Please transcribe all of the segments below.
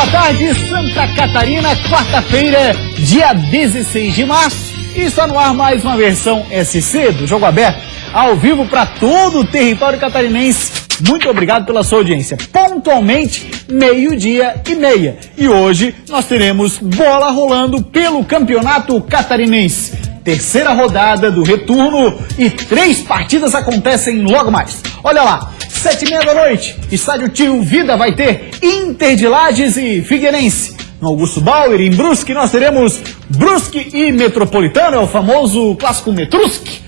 boa tarde, Santa Catarina, quarta-feira, dia 16 de março, e está no ar mais uma versão SC do Jogo Aberto, ao vivo para todo o território catarinense. Muito obrigado pela sua audiência. Pontualmente, 12:30. E hoje nós teremos bola rolando pelo Campeonato Catarinense. Terceira rodada do retorno e 3 partidas acontecem logo mais. Olha lá, 7:30 da noite, estádio Tio Vida vai ter Inter de Lages e Figueirense. No Augusto Bauer, em Brusque, nós teremos Brusque e Metropolitano, é o famoso clássico Metrusque.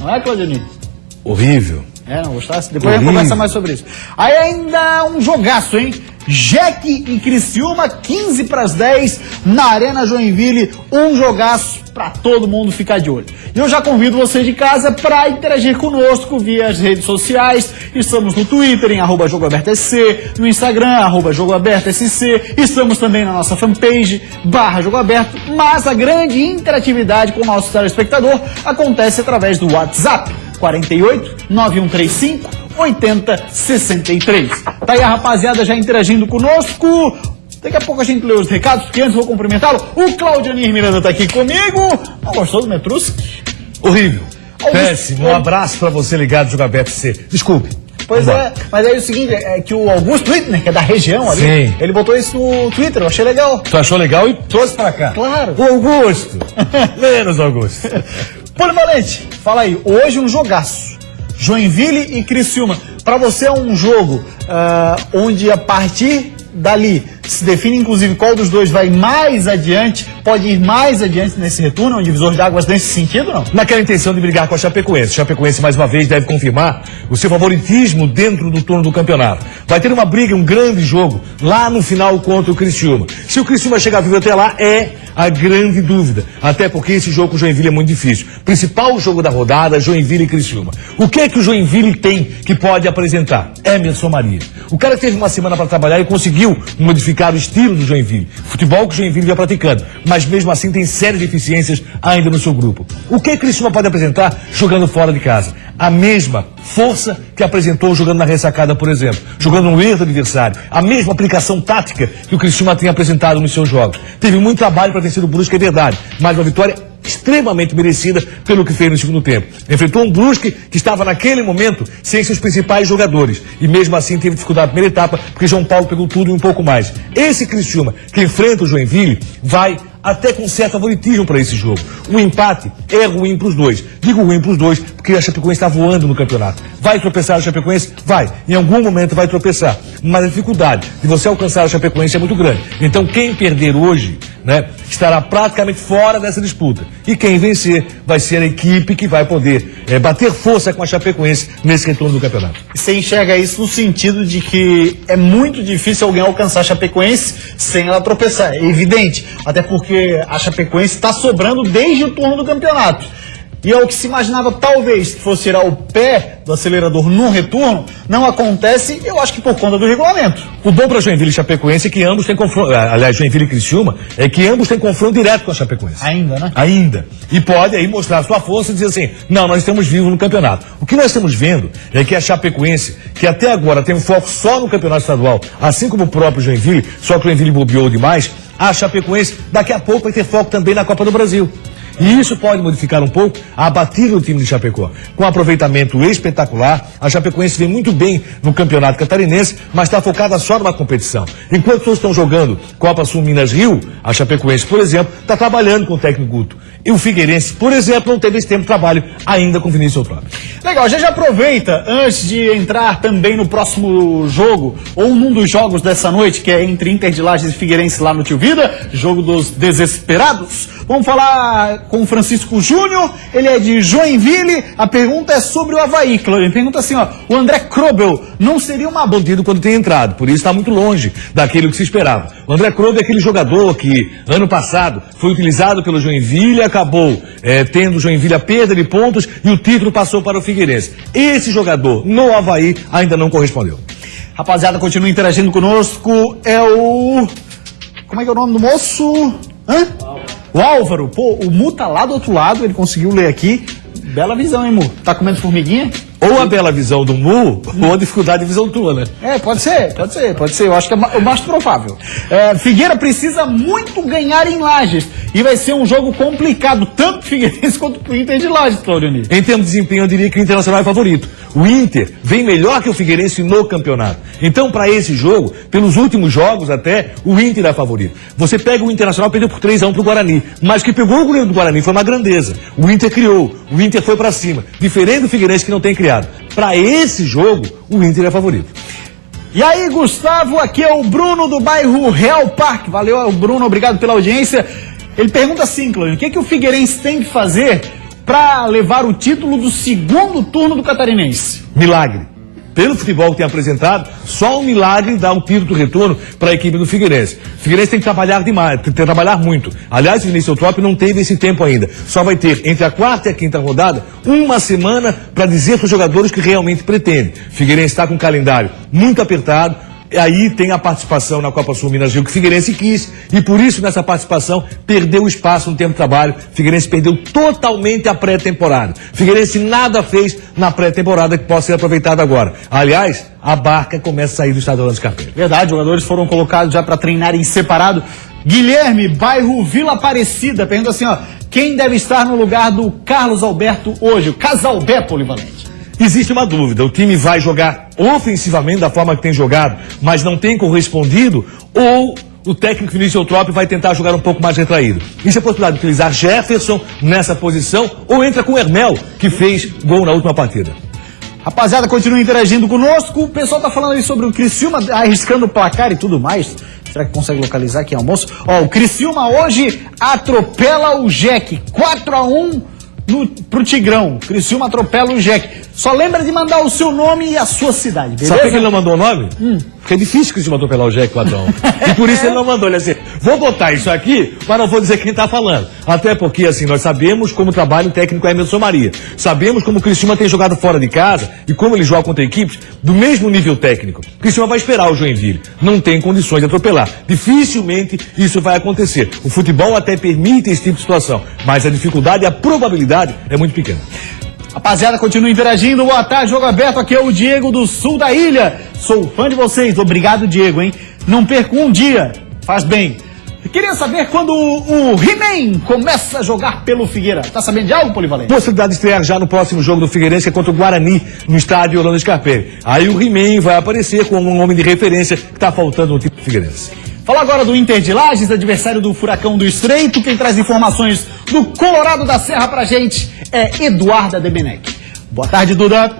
Não é, Claudionito? Horrível. Não gostasse? Depois a gente conversa mais sobre isso. Aí ainda um jogaço, hein? Jeque e Criciúma, 15:10 na Arena Joinville. Um jogaço para todo mundo ficar de olho. E eu já convido você de casa para interagir conosco via as redes sociais. Estamos no Twitter em @JogoAbertoSC, no Instagram @JogoAbertoSC. Estamos também na nossa fanpage /JogoAberto. Mas a grande interatividade com o nosso telespectador acontece através do WhatsApp. 48 9135 8063. Tá aí a rapaziada já interagindo conosco. Daqui a pouco a gente lê os recados, porque antes eu vou cumprimentá-lo. O Claudionir Miranda tá aqui comigo. Não gostou do Metrusque? Horrível. Péssimo. Um abraço pra você ligado no Jogo Aberto C. Desculpe. Pois é, mas aí o seguinte, é que o Augusto Wittner, que é da região ali, sim, ele botou isso no Twitter, eu achei legal. Tu achou legal e trouxe pra cá. Claro. O Augusto. Menos Augusto. Polivalente, fala aí, hoje um jogaço. Joinville e Criciúma. Para você é um jogo onde a partir dali se define inclusive qual dos dois vai mais adiante, pode ir mais adiante nesse retorno, um divisor de águas nesse sentido, não? Naquela intenção de brigar com a Chapecoense. Chapecoense, mais uma vez, deve confirmar o seu favoritismo dentro do turno do campeonato. Vai ter uma briga, um grande jogo, lá no final contra o Criciúma. Se o Criciúma chegar vivo até lá, é a grande dúvida. Até porque esse jogo com o Joinville é muito difícil. Principal jogo da rodada, Joinville e Criciúma. O que é que o Joinville tem que pode apresentar? Emerson Maria. O cara teve uma semana para trabalhar e conseguiu modificar o estilo do Joinville. Futebol que o Joinville vai praticando. Mas mesmo assim tem sérias deficiências ainda no seu grupo. O que o Criciúma pode apresentar jogando fora de casa? A mesma força que apresentou jogando na ressacada, por exemplo. Jogando no erro do adversário. A mesma aplicação tática que o Criciúma tem apresentado nos seus jogos. Teve muito trabalho para vencer o Brusque, é verdade. Mas uma vitória extremamente merecida pelo que fez no segundo tempo. Enfrentou um Brusque que estava naquele momento sem seus principais jogadores. E mesmo assim teve dificuldade na primeira etapa, porque João Paulo pegou tudo e um pouco mais. Esse Criciúma que enfrenta o Joinville vai até com certo favoritismo para esse jogo. O empate é ruim para os dois. Digo ruim para os dois porque a Chapecoense está voando no campeonato. Vai tropeçar a Chapecoense? Vai. Em algum momento vai tropeçar. Mas a dificuldade de você alcançar a Chapecoense é muito grande. Então quem perder hoje, estará praticamente fora dessa disputa. E quem vencer vai ser a equipe que vai poder bater força com a Chapecoense nesse retorno do campeonato. Você enxerga isso no sentido de que é muito difícil alguém alcançar a Chapecoense sem ela tropeçar. É evidente. Até porque a Chapecoense está sobrando desde o turno do campeonato. E é o que se imaginava, talvez, que fosse tirar o pé do acelerador no retorno, não acontece, eu acho que por conta do regulamento. O bom para Joinville e Chapecoense é que ambos têm confronto, aliás, Joinville e Criciúma, é que ambos têm confronto direto com a Chapecoense. Ainda, né? Ainda. E pode aí mostrar sua força e dizer assim, não, nós estamos vivos no campeonato. O que nós estamos vendo é que a Chapecoense, que até agora tem um foco só no campeonato estadual, assim como o próprio Joinville, só que o Joinville bobeou demais, a Chapecoense daqui a pouco vai ter foco também na Copa do Brasil. E isso pode modificar um pouco a batida do time de Chapecó. Com um aproveitamento espetacular, a Chapecoense vem muito bem no campeonato catarinense, mas está focada só numa competição. Enquanto todos estão jogando Copa Sul Minas Rio, a Chapecoense, por exemplo, está trabalhando com o técnico Guto. E o Figueirense, por exemplo, não teve esse tempo de trabalho ainda com o Vinícius Eutrópio. Legal, a gente já aproveita, antes de entrar também no próximo jogo, ou num dos jogos dessa noite, que é entre Inter de Lages e Figueirense lá no Tio Vida, jogo dos desesperados. Vamos falar com o Francisco Júnior, ele é de Joinville. A pergunta é sobre o Avaí, Cláudio. Pergunta assim, ó, o André Krobel não seria uma bandido quando tem entrado, por isso está muito longe daquilo que se esperava. O André Krobel é aquele jogador que, ano passado, foi utilizado pelo Joinville, acabou tendo o Joinville a perda de pontos e o título passou para o Figueirense. Esse jogador no Avaí ainda não correspondeu. Rapaziada, continua interagindo conosco, é o... Como é que é o nome do moço? O Álvaro. Pô, o Mu tá lá do outro lado, ele conseguiu ler aqui. Bela visão, hein, Mu? Tá comendo formiguinha? Ou a bela visão do Mu, ou a dificuldade de visão tua, né? Pode ser. Eu acho que é o mais provável. Figueira precisa muito ganhar em Lages. E vai ser um jogo complicado, tanto pro Figueirense quanto pro Inter de Lages, Claudionir. Em termos de desempenho, eu diria que o Internacional é favorito. O Inter vem melhor que o Figueirense no campeonato. Então, para esse jogo, pelos últimos jogos até, o Inter é favorito. Você pega o Internacional, perdeu por 3-1 pro Guarani. Mas que pegou o goleiro do Guarani foi uma grandeza. O Inter criou, o Inter foi para cima. Diferente do Figueirense que não tem criado. Para esse jogo, o Inter é favorito. E aí, Gustavo, aqui é o Bruno do bairro Real Parque. Valeu, Bruno, obrigado pela audiência. Ele pergunta assim, Cláudio, o que o Figueirense tem que fazer para levar o título do segundo turno do Catarinense? Milagre. Pelo futebol que tem apresentado, só um milagre dá o tiro do retorno para a equipe do Figueirense. O Figueirense tem que trabalhar demais, tem que trabalhar muito. Aliás, o Vinícius Eutrópio não teve esse tempo ainda. Só vai ter, entre a quarta e a quinta rodada, uma semana para dizer para os jogadores que realmente pretende. O Figueirense está com um calendário muito apertado. Aí tem a participação na Copa Sul Minas Rio que o Figueirense quis, e por isso nessa participação perdeu espaço no tempo de trabalho. O Figueirense perdeu totalmente a pré-temporada. O Figueirense nada fez na pré-temporada que possa ser aproveitado agora. Aliás, a barca começa a sair do estado de Carpeiro. Verdade, jogadores foram colocados já para treinar em separado. Guilherme, bairro Vila Aparecida, pergunta assim, quem deve estar no lugar do Carlos Alberto hoje? O Casalbé polivalente. Existe uma dúvida, o time vai jogar ofensivamente da forma que tem jogado, mas não tem correspondido, ou o técnico Vinícius Eutrópio vai tentar jogar um pouco mais retraído. Isso é a possibilidade de utilizar Jefferson nessa posição, ou entra com o Hermel, que fez gol na última partida. Rapaziada, continua interagindo conosco, o pessoal tá falando aí sobre o Criciúma, arriscando o placar e tudo mais. Será que consegue localizar aqui, almoço? O Criciúma hoje atropela o Jack, 4-1 pro Tigrão. Criciúma atropela o Jack. Só lembra de mandar o seu nome e a sua cidade, beleza? Sabe por que ele não mandou o nome? Porque é difícil que o Criciúma atropelar o Jack, ladrão. E por isso ele não mandou. Ele assim, vou botar isso aqui, mas não vou dizer quem tá falando. Até porque, assim, nós sabemos como trabalha o técnico Emerson Maria. Sabemos como o Criciúma tem jogado fora de casa e como ele joga contra equipes do mesmo nível técnico. O Criciúma vai esperar o Joinville. Não tem condições de atropelar. Dificilmente isso vai acontecer. O futebol até permite esse tipo de situação, mas a dificuldade e a probabilidade é muito pequena. Rapaziada, continua interagindo. Boa tarde, jogo aberto. Aqui é o Diego do sul da ilha. Sou fã de vocês. Obrigado, Diego, hein? Não perco um dia. Faz bem. Queria saber quando o He-Man começa a jogar pelo Figueira. Tá sabendo de algo, Polivalente? Possibilidade de estrear já no próximo jogo do Figueirense, que é contra o Guarani, no estádio Orlando Scarpelli. Aí o He-Man vai aparecer como um homem de referência que tá faltando no time do Figueirense. Fala agora do Inter de Lages, adversário do Furacão do Estreito. Quem traz informações do Colorado da Serra pra gente é Eduarda Debenec. Boa tarde, Duda.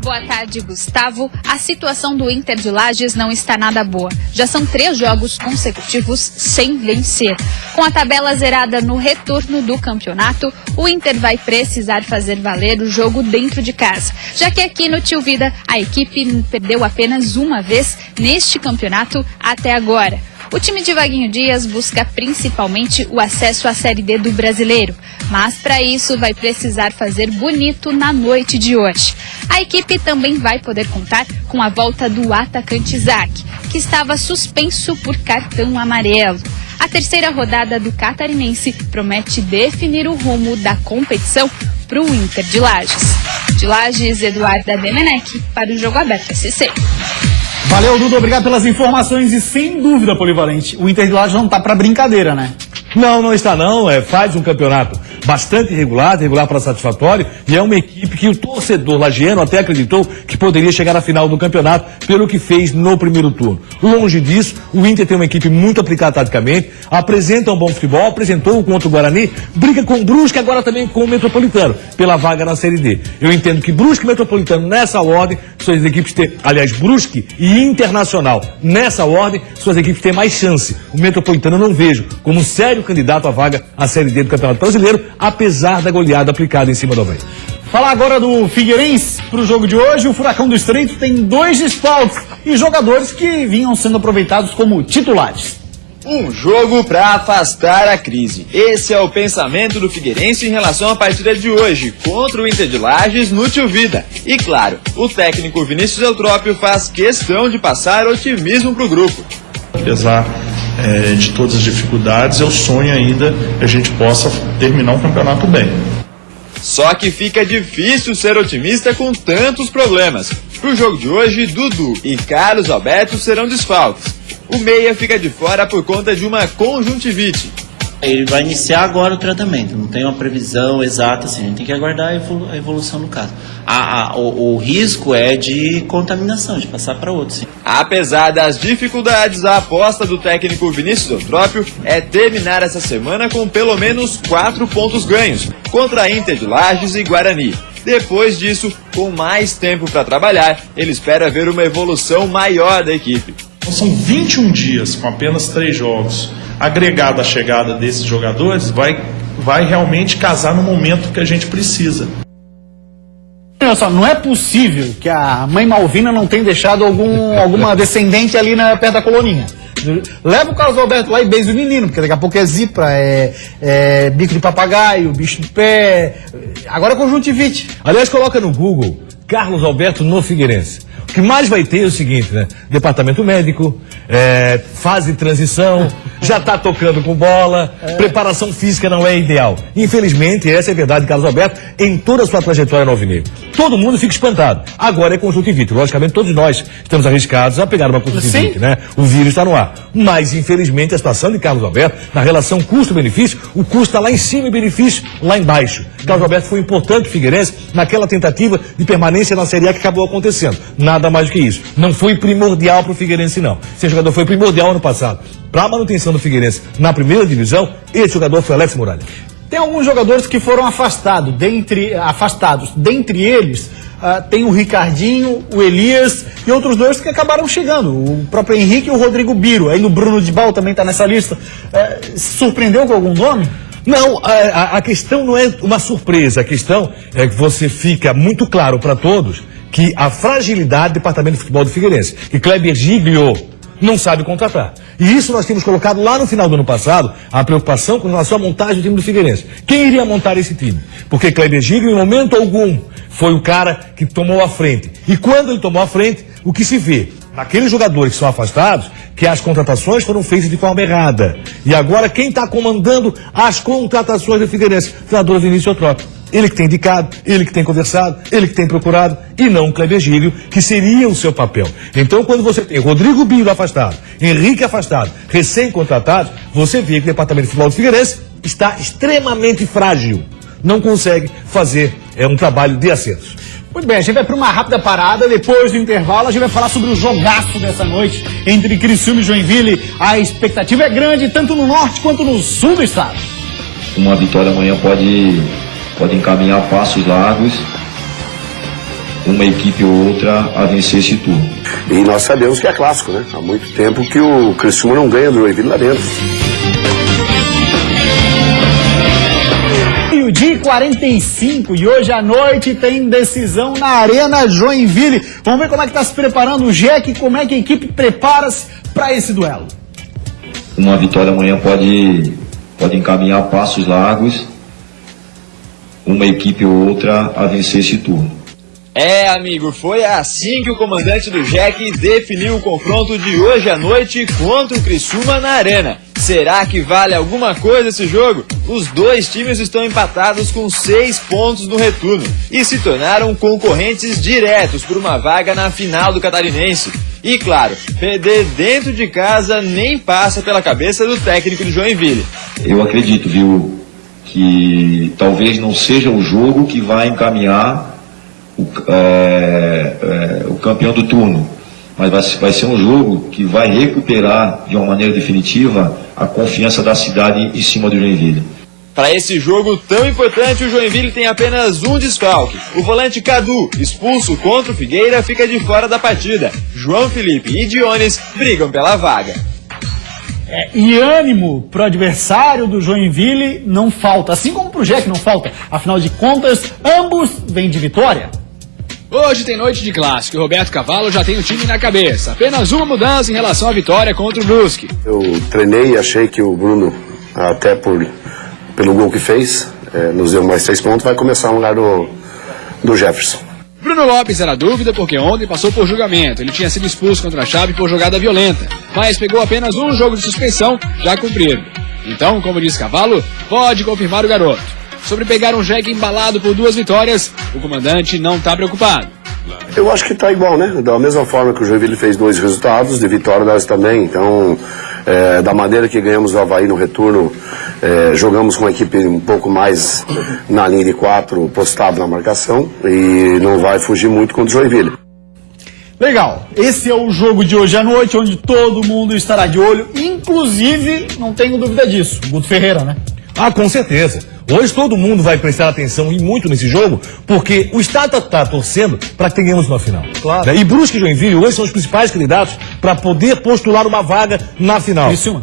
Boa tarde, Gustavo. A situação do Inter de Lages não está nada boa. Já são 3 jogos consecutivos sem vencer. Com a tabela zerada no retorno do campeonato, o Inter vai precisar fazer valer o jogo dentro de casa, já que aqui no Tio Vida a equipe perdeu apenas uma vez neste campeonato até agora. O time de Vaguinho Dias busca principalmente o acesso à Série D do Brasileiro, mas para isso vai precisar fazer bonito na noite de hoje. A equipe também vai poder contar com a volta do atacante Isaac, que estava suspenso por cartão amarelo. A terceira rodada do Catarinense promete definir o rumo da competição para o Inter de Lages. De Lages, Eduarda Demenec, para o Jogo Aberto SC. Valeu, Duda, obrigado pelas informações e sem dúvida, Polivalente, o Inter de Lages não tá pra brincadeira, né? Não está não, faz um campeonato bastante regular para satisfatório, e é uma equipe que o torcedor lagiano até acreditou que poderia chegar à final do campeonato pelo que fez no primeiro turno. Longe disso, o Inter tem uma equipe muito aplicada taticamente, apresenta um bom futebol, apresentou contra o Guarani, briga com o Brusque, agora também com o Metropolitano, pela vaga na Série D. Eu entendo que Brusque e Metropolitano nessa ordem, suas equipes têm, aliás, Brusque e Internacional nessa ordem, suas equipes têm mais chance. O Metropolitano eu não vejo como sério candidato à vaga à Série D do Campeonato Brasileiro, apesar da goleada aplicada em cima do Havaí. Falar agora do Figueirense para o jogo de hoje. O Furacão do Estreito tem 2 desfalques e jogadores que vinham sendo aproveitados como titulares. Um jogo para afastar a crise. Esse é o pensamento do Figueirense em relação à partida de hoje contra o Inter de Lages no Tio Vida. E claro, o técnico Vinícius Eutrópio faz questão de passar otimismo para o grupo. Apesar de todas as dificuldades, eu sonho ainda que a gente possa terminar um campeonato bem. Só que fica difícil ser otimista com tantos problemas. Pro jogo de hoje, Dudu e Carlos Alberto serão desfalques. O meia fica de fora por conta de uma conjuntivite. Ele vai iniciar agora o tratamento, não tem uma previsão exata, assim, a gente tem que aguardar a evolução do caso. O risco é de contaminação, de passar para outros. Sim. Apesar das dificuldades, a aposta do técnico Vinícius Eutrópio é terminar essa semana com pelo menos 4 pontos ganhos, contra a Inter de Lages e Guarani. Depois disso, com mais tempo para trabalhar, ele espera ver uma evolução maior da equipe. São 21 dias com apenas 3 jogos. Agregado à chegada desses jogadores, vai realmente casar no momento que a gente precisa. Olha só, não é possível que a mãe Malvina não tenha deixado alguma descendente ali perto da coloninha. Leva o Carlos Alberto lá e beija o menino, porque daqui a pouco é zípara, é bico de papagaio, bicho de pé, agora é conjuntivite. Aliás, coloca no Google Carlos Alberto no Figueirense. O que mais vai ter é o seguinte, né? Departamento médico, fase de transição, já está tocando com bola, preparação física não é ideal. Infelizmente, essa é a verdade de Carlos Alberto em toda a sua trajetória no alvinegro. Todo mundo fica espantado. Agora é conjuntivite. Logicamente, todos nós estamos arriscados a pegar uma conjuntivite, né? O vírus está no ar. Mas, infelizmente, a situação de Carlos Alberto, na relação custo-benefício, o custo está lá em cima e o benefício lá embaixo. Carlos Alberto foi importante para o Figueirense naquela tentativa de permanência na Série A que acabou acontecendo. Nada mais do que isso. Não foi primordial para o Figueirense, não. Esse jogador foi primordial ano passado. Para a manutenção do Figueirense na primeira divisão, esse jogador foi Alex Muralha. Tem alguns jogadores que foram afastados. Dentre eles, tem o Ricardinho, o Elias e outros dois que acabaram chegando. O próprio Henrique e o Rodrigo Biro. Aí o Bruno de Bal também está nessa lista. Se surpreendeu com algum nome? Não, a questão não é uma surpresa. A questão é que você fica muito claro para todos que a fragilidade do departamento de futebol do Figueirense, que Kleber Giglio não sabe contratar. E isso nós tínhamos colocado lá no final do ano passado, a preocupação com relação à montagem do time do Figueirense. Quem iria montar esse time? Porque Kleber Giglio, em momento algum, foi o cara que tomou a frente. E quando ele tomou a frente, o que se vê? Naqueles jogadores que são afastados, que as contratações foram feitas de forma errada. E agora quem está comandando as contratações do Figueirense? O treinador Vinícius Eutrópio. Ele que tem indicado, ele que tem conversado, ele que tem procurado, e não o Kleber Giglio, que seria o seu papel. Então, quando você tem Rodrigo Biro afastado, Henrique afastado, recém-contratado, você vê que o departamento de futebol do Figueirense está extremamente frágil. Não consegue fazer um trabalho de acertos. Muito bem, a gente vai para uma rápida parada. Depois do intervalo, a gente vai falar sobre o jogaço dessa noite entre Criciúma e Joinville. A expectativa é grande, tanto no norte quanto no sul do estado. Uma vitória amanhã pode encaminhar passos largos uma equipe ou outra a vencer esse turno. E nós sabemos que é clássico, né? Há muito tempo que o Criciúma não ganha do Joinville lá dentro. E o dia 45 e hoje à noite tem decisão na Arena Joinville. Vamos ver como é que está se preparando o Jack e como é que a equipe prepara-se para esse duelo. Uma vitória amanhã pode encaminhar passos largos uma equipe ou outra a vencer esse turno. Amigo, foi assim que o comandante do Jack definiu o confronto de hoje à noite contra o Criciúma na Arena. Será que vale alguma coisa esse jogo? Os dois times estão empatados com 6 pontos no retorno e se tornaram concorrentes diretos por uma vaga na final do Catarinense. E claro, perder dentro de casa nem passa pela cabeça do técnico do Joinville. Eu acredito, viu, que talvez não seja o jogo que vai encaminhar o campeão do turno, mas vai ser um jogo que vai recuperar de uma maneira definitiva a confiança da cidade em cima do Joinville. Para esse jogo tão importante, o Joinville tem apenas um desfalque. O volante Cadu, expulso contra o Figueira, fica de fora da partida. João Felipe e Dionis brigam pela vaga. E ânimo pro adversário do Joinville não falta, assim como pro Jack não falta. Afinal de contas, ambos vêm de vitória. Hoje tem noite de clássico e Roberto Cavalo já tem o time na cabeça. Apenas uma mudança em relação à vitória contra o Brusque. Eu treinei e achei que o Bruno, até pelo gol que fez, nos deu mais 3 pontos, vai começar no lugar do Jefferson. Bruno Lopes era dúvida porque ontem passou por julgamento. Ele tinha sido expulso contra a Chape por jogada violenta, mas pegou apenas um jogo de suspensão já cumprido. Então, como disse Cavalo, pode confirmar o garoto. Sobre pegar um Jack embalado por 2 vitórias, o comandante não está preocupado. Eu acho que tá igual, né? Da mesma forma que o Joinville fez 2 resultados, de vitória nós também. Então, da maneira que ganhamos o Avaí no retorno, jogamos com uma equipe um pouco mais na linha de 4, postado na marcação, e não vai fugir muito contra o Joinville. Legal, esse é o jogo de hoje à noite, onde todo mundo estará de olho, inclusive, não tenho dúvida disso, Guto Ferreira, né? Ah, com certeza. Hoje todo mundo vai prestar atenção e muito nesse jogo, porque o Estado está torcendo para que tenhamos uma final. Claro. E Brusque e Joinville hoje são os principais candidatos para poder postular uma vaga na final. Criciúma.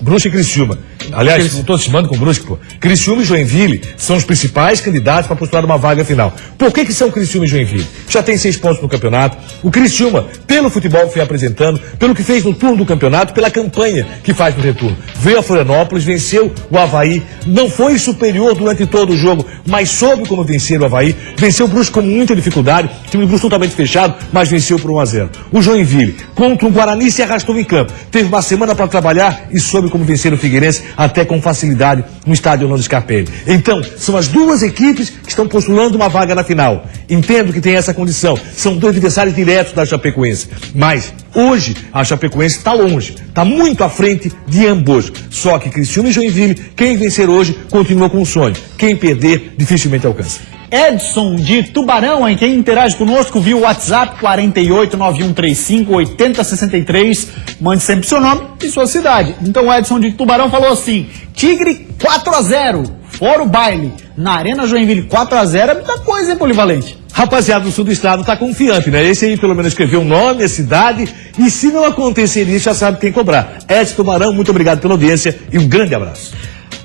Brusque e Criciúma. Aliás, não estou te chamando com Brusque, pô. Criciúma e Joinville são os principais candidatos para postular uma vaga final. Por que são Criciúma e Joinville? Já tem 6 pontos no campeonato. O Criciúma, pelo futebol que foi apresentando, pelo que fez no turno do campeonato, pela campanha que faz no retorno. Veio a Florianópolis, venceu o Avaí, não foi superior durante todo o jogo, mas soube como vencer o Avaí, venceu o Brusque com muita dificuldade, o time do Brusque totalmente fechado, mas venceu por 1-0. O Joinville, contra o Guarani, se arrastou em campo, teve uma semana para trabalhar e soube como vencer o Figueirense, até com facilidade no estádio Orlando Scarpelli. Então, são as 2 equipes que estão postulando uma vaga na final. Entendo que tem essa condição. São 2 adversários diretos da Chapecoense. Mas, hoje, a Chapecoense está longe. Está muito à frente de ambos. Só que Criciúma e Joinville, quem vencer hoje, continua com o sonho. Quem perder, dificilmente alcança. Edson de Tubarão, hein? Quem interage conosco via o WhatsApp 4891358063. Mande sempre seu nome e sua cidade. Então o Edson de Tubarão falou assim: Tigre 4-0, fora o baile. Na Arena Joinville 4-0 é muita coisa, hein, Polivalente? Rapaziada do sul do estado tá confiante, né? Esse aí pelo menos escreveu o nome, a cidade, e se não acontecer isso, já sabe quem cobrar. Edson Tubarão, muito obrigado pela audiência e um grande abraço.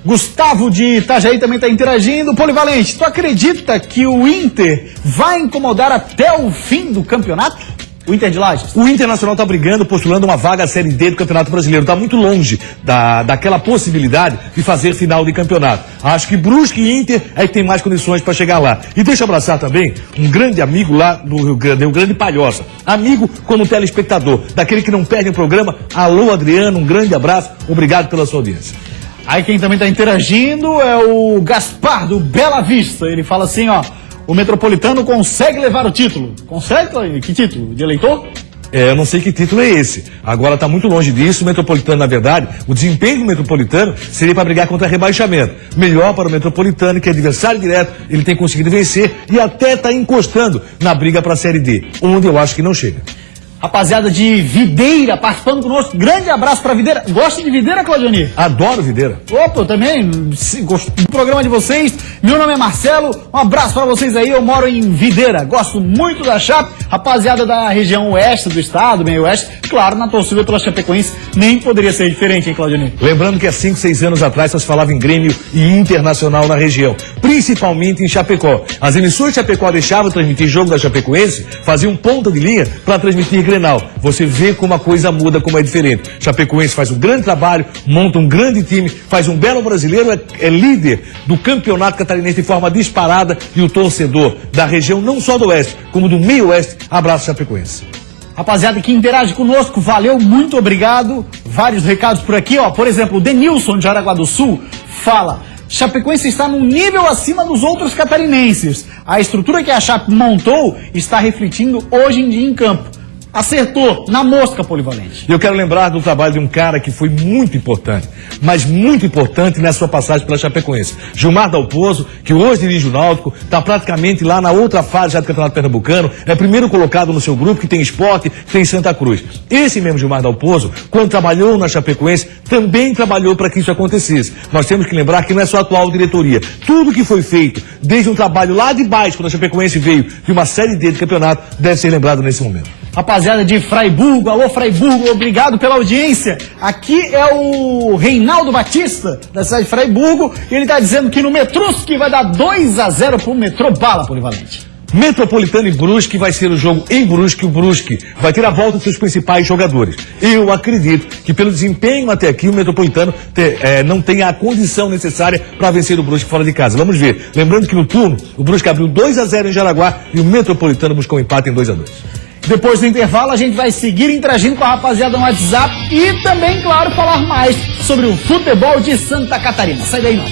Gustavo de Itajaí também está interagindo. Polivalente, tu acredita que o Inter vai incomodar até o fim do campeonato? O Inter de Lages? O Internacional está brigando, postulando uma vaga à Série D do Campeonato Brasileiro. Está muito longe daquela possibilidade de fazer final de campeonato. Acho que Brusque e Inter é que tem mais condições para chegar lá. E deixa eu abraçar também um grande amigo lá do Rio Grande, o Grande Palhoça. Amigo como telespectador, daquele que não perde o programa. Alô, Adriano, um grande abraço. Obrigado pela sua audiência. Aí quem também está interagindo é o Gaspar, do Bela Vista. Ele fala assim, ó: o Metropolitano consegue levar o título. Consegue? Que título? De eleitor? Eu não sei que título é esse. Agora está muito longe disso. O Metropolitano, na verdade, o desempenho do Metropolitano seria para brigar contra rebaixamento. Melhor para o Metropolitano, que é adversário direto, ele tem conseguido vencer e até está encostando na briga para a Série D, onde eu acho que não chega. Rapaziada de Videira participando conosco. Grande abraço pra Videira. Gosta de Videira, Claudioni? Adoro Videira. Opa, eu também gosto do programa de vocês. Meu nome é Marcelo. Um abraço pra vocês aí. Eu moro em Videira. Gosto muito da Chape. Rapaziada da região oeste do estado, meio oeste. Claro, na torcida pela Chapecoense nem poderia ser diferente, hein, Claudioni? Lembrando que há 5, 6 anos atrás só se falava em Grêmio e Internacional na região. Principalmente em Chapecó. As emissoras de Chapecó deixavam transmitir jogo da Chapecoense, faziam ponta de linha para transmitir Grenal. Você vê como a coisa muda, como é diferente. Chapecoense faz um grande trabalho, monta um grande time, faz um belo brasileiro, é líder do campeonato catarinense de forma disparada e o torcedor da região, não só do oeste, como do meio oeste, abraço Chapecoense. Rapaziada que interage conosco, valeu, muito obrigado. Vários recados por aqui, ó. Por exemplo, o Denilson de Araguá do Sul fala: Chapecoense está num nível acima dos outros catarinenses. A estrutura que a Chape montou está refletindo hoje em dia em campo. Acertou, na mosca, Polivalente. Eu quero lembrar do trabalho de um cara que foi muito importante, mas muito importante nessa sua passagem pela Chapecoense. Gilmar Dalpozo, que hoje dirige o Náutico, está praticamente lá na outra fase já do Campeonato Pernambucano, é primeiro colocado no seu grupo, que tem Sport, que tem Santa Cruz. Esse mesmo Gilmar Dalpozo, quando trabalhou na Chapecoense, também trabalhou para que isso acontecesse. Nós temos que lembrar que não é só a atual diretoria. Tudo que foi feito, desde um trabalho lá de baixo, quando a Chapecoense veio de uma Série D de campeonato, deve ser lembrado nesse momento. Rapaziada de Fraiburgo, alô Fraiburgo, obrigado pela audiência. Aqui é o Reinaldo Batista, da cidade de Fraiburgo, e ele está dizendo que no Metrusque vai dar 2-0 pro Metrô Bala, Polivalente. Metropolitano e Brusque vai ser o jogo em Brusque. O Brusque vai ter a volta dos seus principais jogadores. Eu acredito que pelo desempenho até aqui o Metropolitano não tem a condição necessária para vencer o Brusque fora de casa. Vamos ver. Lembrando que no turno o Brusque abriu 2-0 em Jaraguá e o Metropolitano buscou um empate em 2-2. Depois do intervalo, a gente vai seguir interagindo com a rapaziada no WhatsApp e também, claro, falar mais sobre o futebol de Santa Catarina. Sai daí, não.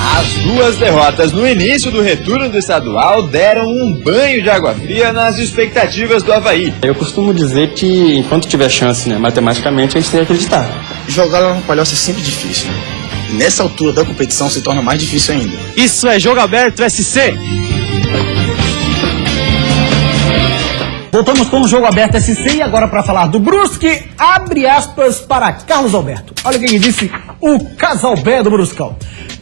As duas derrotas no início do retorno do estadual deram um banho de água fria nas expectativas do Avaí. Eu costumo dizer que enquanto tiver chance, matematicamente, a gente tem que acreditar. Jogar lá no Palhoça é sempre difícil, E nessa altura da competição se torna mais difícil ainda. Isso é Jogo Aberto SC. Voltamos com o Jogo Aberto SC e agora para falar do Brusque, abre aspas para Carlos Alberto. Olha o que ele disse o Casalbé do Bruscão.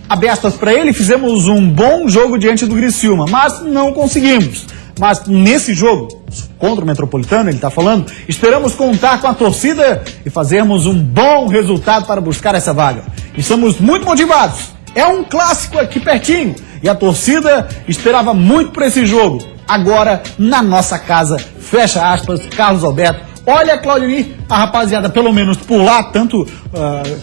Abre aspas para ele, fizemos um bom jogo diante do Criciúma, mas não conseguimos. Mas nesse jogo, contra o Metropolitano, ele está falando, esperamos contar com a torcida e fazermos um bom resultado para buscar essa vaga. Estamos muito motivados. É um clássico aqui pertinho e a torcida esperava muito por esse jogo. Agora, na nossa casa, fecha aspas, Carlos Alberto. Olha, Claudinei, a rapaziada, pelo menos por lá, tanto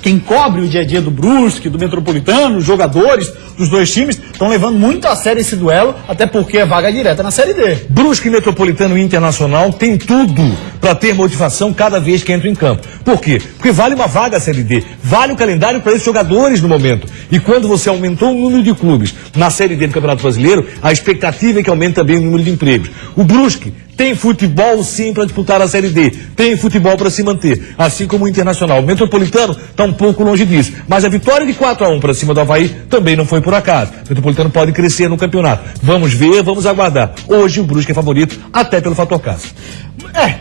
quem cobre o dia a dia do Brusque, do Metropolitano, os jogadores dos dois times, estão levando muito a sério esse duelo, até porque é vaga direta na Série D. Brusque, Metropolitano e Internacional tem tudo para ter motivação cada vez que entra em campo. Por quê? Porque vale uma vaga a Série D, vale o calendário para esses jogadores no momento. E quando você aumentou o número de clubes na Série D do Campeonato Brasileiro, a expectativa é que aumente também o número de empregos. O Brusque tem futebol sim para disputar a Série D, tem futebol para se manter, assim como o Internacional. O Metropolitano está um pouco longe disso, mas a vitória de 4-1 para cima do Avaí também não foi por acaso. O Metropolitano pode crescer no campeonato. Vamos ver, vamos aguardar. Hoje o Brusque é favorito, até pelo fator casa.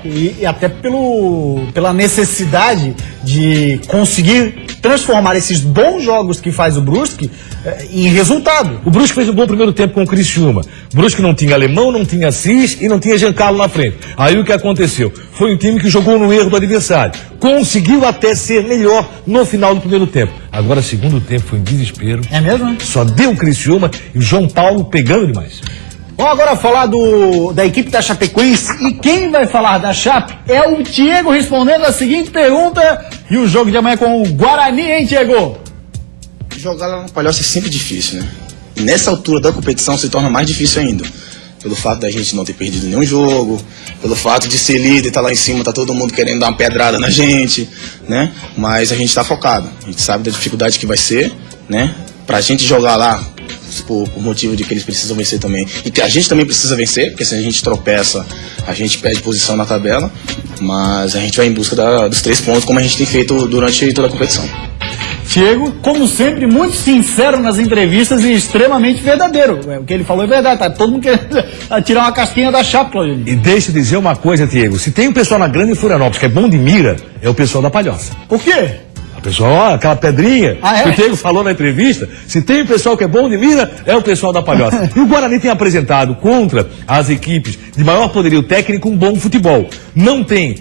E até pela necessidade de conseguir transformar esses bons jogos que faz o Brusque em resultado. O Brusque fez um bom primeiro tempo com o Criciúma. O Brusque não tinha alemão, não tinha Assis e não tinha Giancarlo na frente. Aí o que aconteceu? Foi um time que jogou no erro do adversário. Conseguiu até ser melhor no final do primeiro tempo. Agora, segundo tempo, foi um desespero. É mesmo, né? Só deu o Criciúma e o João Paulo pegando demais. Vamos agora falar da equipe da Chapecoense. E quem vai falar da Chape é o Diego respondendo a seguinte pergunta. E o jogo de amanhã com o Guarani, hein, Diego? Jogar lá no Palhoça é sempre difícil, E nessa altura da competição se torna mais difícil ainda. Pelo fato da gente não ter perdido nenhum jogo, pelo fato de ser líder, tá lá em cima, tá todo mundo querendo dar uma pedrada na gente, Mas a gente tá focado. A gente sabe da dificuldade que vai ser, Pra gente jogar lá, por motivo de que eles precisam vencer também. E que a gente também precisa vencer, porque se a gente tropeça, a gente perde posição na tabela. Mas a gente vai em busca dos 3 pontos, como a gente tem feito durante toda a competição. Diego, como sempre, muito sincero nas entrevistas e extremamente verdadeiro. O que ele falou é verdade, tá todo mundo querendo tirar uma casquinha da Chape, Claudinei. E deixa eu dizer uma coisa, Diego. Se tem um pessoal na Grande Florianópolis que é bom de mira, é o pessoal da Palhoça. Por quê? Pessoal, aquela pedrinha que o Diego falou na entrevista, se tem um pessoal que é bom de mira, é o pessoal da Palhoça. E o Guarani tem apresentado contra as equipes de maior poderio técnico um bom futebol. Não tem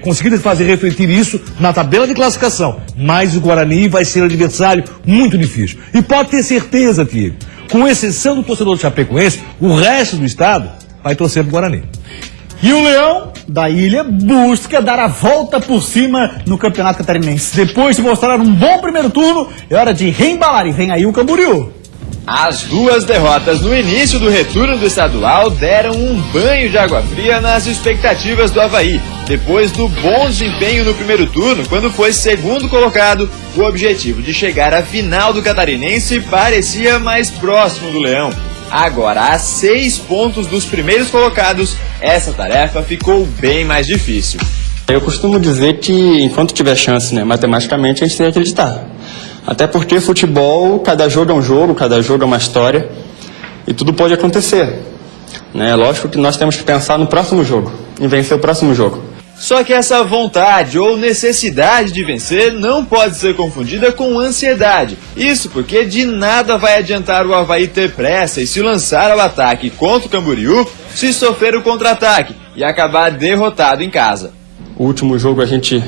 conseguido fazer refletir isso na tabela de classificação, mas o Guarani vai ser um adversário muito difícil. E pode ter certeza, Diego, com exceção do torcedor do Chapecoense, o resto do estado vai torcer pro Guarani. E o Leão da Ilha busca dar a volta por cima no Campeonato Catarinense. Depois de mostrar um bom primeiro turno, é hora de reembalar e vem aí o Camboriú. As duas derrotas no início do retorno do estadual deram um banho de água fria nas expectativas do Avaí. Depois do bom desempenho no primeiro turno, quando foi segundo colocado, o objetivo de chegar à final do Catarinense parecia mais próximo do Leão. Agora, a 6 pontos dos primeiros colocados, essa tarefa ficou bem mais difícil. Eu costumo dizer que enquanto tiver chance, matematicamente, a gente tem que acreditar. Até porque futebol, cada jogo é um jogo, cada jogo é uma história e tudo pode acontecer. Lógico que nós temos que pensar no próximo jogo, em vencer o próximo jogo. Só que essa vontade ou necessidade de vencer não pode ser confundida com ansiedade. Isso porque de nada vai adiantar o Avaí ter pressa e se lançar ao ataque contra o Camboriú se sofrer o contra-ataque e acabar derrotado em casa. O último jogo a gente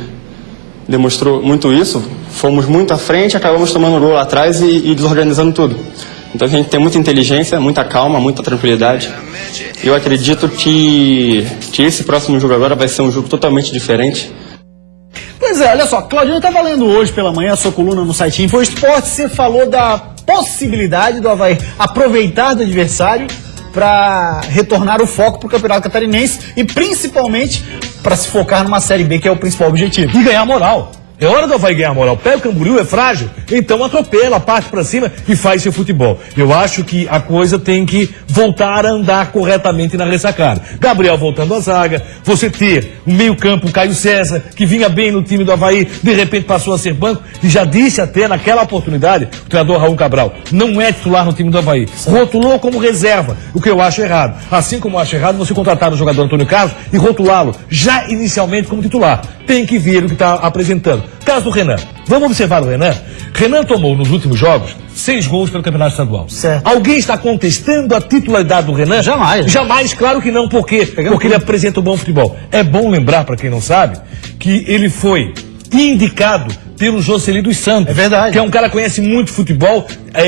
demonstrou muito isso, fomos muito à frente, acabamos tomando gol lá atrás e desorganizando tudo. Então a gente tem muita inteligência, muita calma, muita tranquilidade. Eu acredito que esse próximo jogo agora vai ser um jogo totalmente diferente. Pois é, olha só, Claudinho, estava lendo hoje pela manhã a sua coluna no site Info Esporte, você falou da possibilidade do Avaí aproveitar do adversário para retornar o foco para o Campeonato Catarinense e principalmente para se focar numa Série B, que é o principal objetivo. E ganhar moral. É hora do Avaí ganhar moral. Pega o Camboriú, é frágil, então atropela, parte pra cima e faz seu futebol. Eu acho que a coisa tem que voltar a andar corretamente na ressacada. Gabriel voltando à zaga, você ter o meio-campo, Caio César, que vinha bem no time do Avaí, de repente passou a ser banco, e já disse até naquela oportunidade, o treinador Raul Cabral, não é titular no time do Avaí. Rotulou como reserva, o que eu acho errado. Assim como eu acho errado você contratar o jogador Antônio Carlos e rotulá-lo já inicialmente como titular. Tem que ver o que está apresentando. Caso do Renan. Vamos observar o Renan? Renan tomou nos últimos jogos 6 gols pelo Campeonato Estadual. Certo. Alguém está contestando a titularidade do Renan? Jamais. Jamais, claro que não. Por quê? Porque ele apresenta um bom futebol. É bom lembrar, para quem não sabe, que ele foi indicado pelo Jocely dos Santos. É verdade. Que é um cara que conhece muito futebol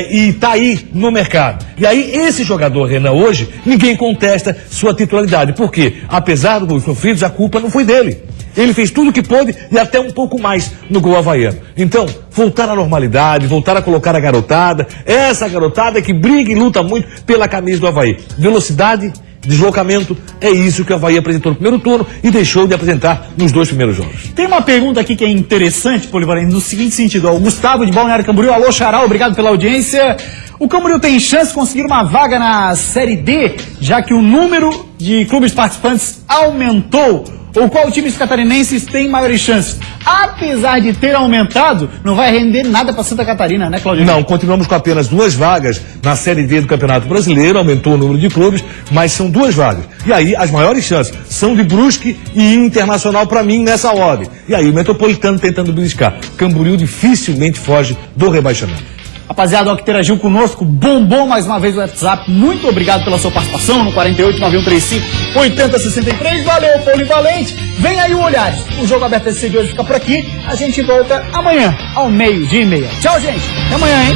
e está aí no mercado. E aí, esse jogador Renan hoje, ninguém contesta sua titularidade. Por quê? Apesar do gol sofrido, a culpa não foi dele. Ele fez tudo o que pôde e até um pouco mais no gol havaiano. Então, voltar à normalidade, voltar a colocar a garotada. Essa garotada que briga e luta muito pela camisa do Avaí. Velocidade, deslocamento, é isso que o Avaí apresentou no primeiro turno e deixou de apresentar nos 2 primeiros jogos. Tem uma pergunta aqui que é interessante, Polivalente, no seguinte sentido. O Gustavo de Balneário Camboriú, alô Xará, obrigado pela audiência. O Camboriú tem chance de conseguir uma vaga na Série D, já que o número de clubes participantes aumentou. Ou qual time catarinenses tem maiores chances? Apesar de ter aumentado, não vai render nada para Santa Catarina, né, Claudio? Não, continuamos com apenas 2 vagas na Série D do Campeonato Brasileiro, aumentou o número de clubes, mas são 2 vagas. E aí, as maiores chances são de Brusque e Internacional para mim nessa ordem. E aí, o Metropolitano tentando beliscar. Camboriú dificilmente foge do rebaixamento. Rapaziada, ó, que interagiu conosco, bombou mais uma vez o WhatsApp. Muito obrigado pela sua participação no 48-9135-8063. Valeu, Polivalente. Vem aí o Olhares. O Jogo Aberto SC de hoje fica por aqui. A gente volta amanhã, ao 12:30. Tchau, gente. Até amanhã, hein?